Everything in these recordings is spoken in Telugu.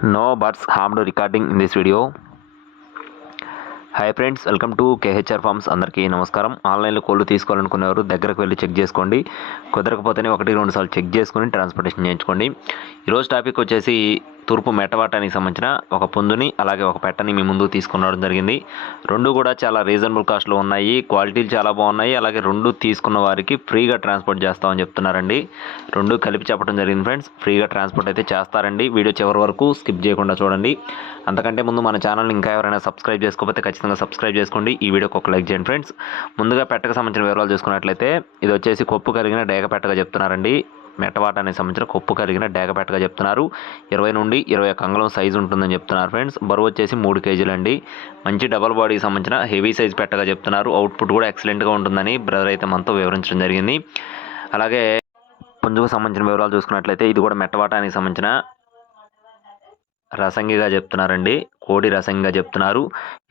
No birds harmed recording in this video. Hi friends, welcome to KHR forms. అందరికీ నమస్కారం. ఆన్లైన్లో కోళ్ళు తీసుకోవాలనుకునేవారు దగ్గరకు వెళ్ళి చెక్ చేసుకోండి. కుదరకపోతేనే 1-2 సార్లు చెక్ చేసుకుని ట్రాన్స్పోర్టేషన్ చేయించుకోండి. ఈరోజు టాపిక్ వచ్చేసి తూర్పు మెట్టవాటానికి సంబంధించిన ఒక పుంజుని అలాగే ఒక పెట్టని మీ ముందు తీసుకురావడం జరిగింది. రెండు కూడా చాలా రీజనబుల్ కాస్ట్లో ఉన్నాయి, క్వాలిటీలు చాలా బాగున్నాయి. అలాగే రెండు తీసుకున్న వారికి ఫ్రీగా ట్రాన్స్పోర్ట్ చేస్తామని చెప్తున్నారండి. రెండు కలిపి చెప్పడం జరిగింది ఫ్రెండ్స్. ఫ్రీగా ట్రాన్స్పోర్ట్ అయితే చేస్తారండి. వీడియో చివరి వరకు స్కిప్ చేయకుండా చూడండి. అంతకంటే ముందు మన ఛానల్ని ఇంకా ఎవరైనా సబ్స్క్రైబ్ చేసుకోకపోతే ఖచ్చితంగా సబ్స్క్రైబ్ చేసుకోండి. ఈ వీడియోకి ఒక లైక్ చేయండి ఫ్రెండ్స్. ముందుగా పెట్టకు సంబంధించిన వివరాలు చూసుకున్నట్లయితే ఇది వచ్చేసి కొప్పు కరిగిన డేగ పెట్టగా చెప్తున్నారండి. మెట్టవాటానికి సంబంధించిన కొప్పు కరిగిన డేగ పెట్టగా చెప్తున్నారు. 20 నుండి 21 అంగుళం సైజు ఉంటుందని చెప్తున్నారు ఫ్రెండ్స్. బరువు వచ్చేసి 3 కేజీలు అండి. మంచి డబల్ బాడీకి సంబంధించిన హెవీ సైజ్ పెట్టగా చెప్తున్నారు. అవుట్పుట్ కూడా ఎక్సలెంట్గా ఉంటుందని బ్రదర్ అయితే మనతో వివరించడం జరిగింది. అలాగే పుంజుకు సంబంధించిన వివరాలు చూసుకున్నట్లయితే ఇది కూడా మెట్టవాటానికి సంబంధించిన రసంగిగా చెప్తున్నారండి. కోడి రసంగిగా చెప్తున్నారు.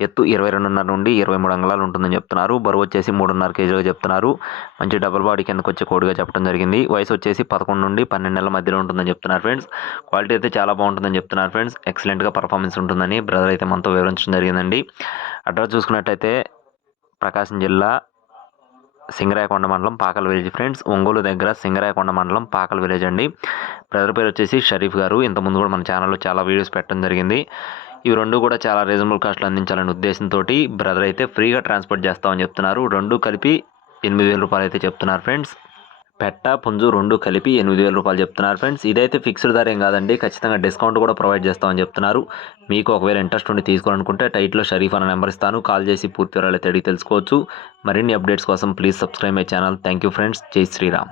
ఎత్తు 22.5 నుండి 23 అంగుళాలు ఉంటుందని చెప్తున్నారు. బరువు వచ్చేసి 3.5 కేజీలుగా చెప్తున్నారు. మంచి డబుల్ బాడీ కిందకు వచ్చే కోడిగా చెప్పడం జరిగింది. వయసు వచ్చేసి 11 నుండి 12 నెలల మధ్యలో ఉంటుందని చెప్తున్నారు ఫ్రెండ్స్. క్వాలిటీ అయితే చాలా బాగుంటుందని చెప్తున్నారు ఫ్రెండ్స్. ఎక్సలెంట్గా పర్ఫార్మెన్స్ ఉంటుందని బ్రదర్ అయితే మనతో వివరించడం జరిగిందండి. అడ్రస్ చూసుకున్నట్లయితే ప్రకాశం జిల్లా సింగరాయకొండ మండలం పాకల విలేజ్ ఫ్రెండ్స్. ఒంగోలు దగ్గర సింగరాయకొండ మండలం పాకల విలేజ్ అండి. బ్రదర్ పేరు వచ్చేసి షరీఫ్ గారు. ఇంతకుముందు కూడా మన ఛానల్లో చాలా వీడియోస్ పెట్టడం జరిగింది. ఇవి రెండు కూడా చాలా రీజనబుల్ కాస్ట్లో అందించాలనే ఉద్దేశంతో బ్రదర్ అయితే ఫ్రీగా ట్రాన్స్పోర్ట్ చేస్తామని చెప్తున్నారు. రెండు కలిపి 8,000 రూపాయలు అయితే చెప్తున్నారు ఫ్రెండ్స్. పెట్ట పుంజు రెండు కలిపి 8,000 రూపాయలు చెప్తున్నారు ఫ్రెండ్స్. ఇదైతే ఫిక్స్డ్ ధర ఏం కాదండి, ఖచ్చితంగా డిస్కౌంట్ కూడా ప్రొవైడ్ చేస్తామని చెప్తున్నారు. మీకు ఒకవేళ ఇంట్రెస్ట్ ఉండి తీసుకోవాలనుకుంటే టైట్లో షరీఫ్ అనే నెంబర్ ఇస్తాను, కాల్ చేసి పూర్తి వివరాలు అయితే అడిగి తెలుసుకోవచ్చు. మరిన్ని అప్డేట్స్ కోసం please subscribe my channel. Thank you friends. జై శ్రీరామ్.